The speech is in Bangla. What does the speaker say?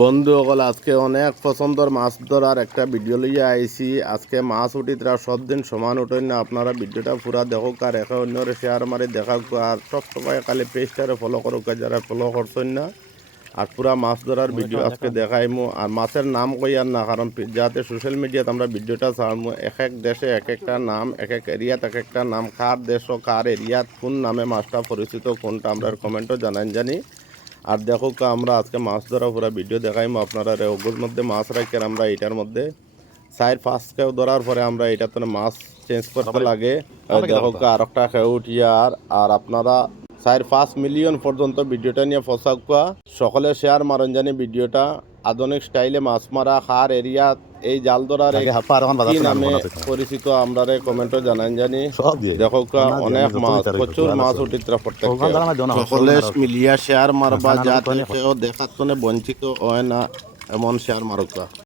বন্ধুসকল আজকে অনেক পছন্দর মাছ ধরার একটা ভিডিও লইয়া আইছি। আজকে মাছ উঠিতরা সব দিন সমান উঠেন না। আপনারা ভিডিওটা পুরা দেখুক আর একে অন্যরে শেয়ার মারি দেখাক আর সব সময় খালি পেজটারে ফলো করুক যারা ফলো করছেন না। আর পুরা মাছ ধরার ভিডিও আজকে দেখাইমু। আর মাছের নাম কইয়ার না, কারণ যাতে সোশ্যাল মিডিয়াতে আমরা ভিডিওটা ছাড়মু। এক এক দেশে এক একটা নাম, এক এক এরিয়াত এক একটা নাম, কার দেশ ও কার এরিয়াত কোন নামে মাছটা পরিচিত কোনটা আমরা কমেন্টও জানি। আর দেখো আমরা আজকে মাছ ধরা পুরো ভিডিও দেখাইমু আপনারা। ওগুলোর মধ্যে মাছ রাখি আর আমরা এটার মধ্যে 4-5 কেউ ধরার পরে আমরা এটাতে মাছ চেঞ্জ করতে লাগে। দেখো আর একটা খেয়ে উঠিয়া আর আপনারা 4-5 মিলিয়ন পর্যন্ত ভিডিওটা নিয়ে ফসাকুয়া সকলে শেয়ার মারেন জানি ভিডিওটা। আধুনিক স্টাইলে মাছ মারা খার এরিয়া এই জাল ধরার কি নামে পরিচিত আমরা কমেন্টও জানি। দেখো অনেক মাছ, প্রচুর মাছ উঠিত্রা সকলে মিলিয়া শেয়ার মারবা যাতে কেউ দেখার বঞ্চিত হয় না, এমন শেয়ার মারুকা।